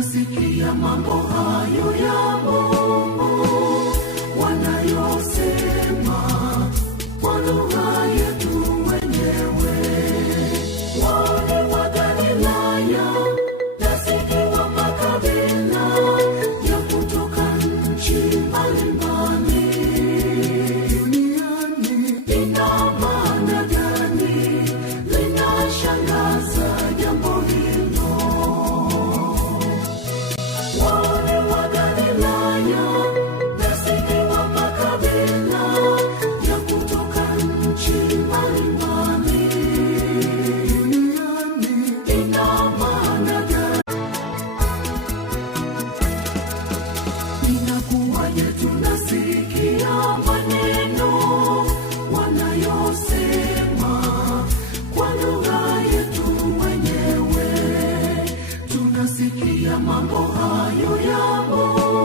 tunasikia mambo hayo ya Mungu wanayosema kwa lugha yetu wenyewe. Wale wa Galilaya, nasikia wa makabila ya kutoka nchi mbalimbali. Duniani ina maana gani? Linashangaza jambo hilo. Wale wa Galilaya, nasikia wa makabila ya kutoka nchi mbalimbali. Duniani ina maana gani? Inakuwaje tunasikia maneno wanayosema kwa lugha yetu wenyewe? Tunasikia mambo hayo ya Mungu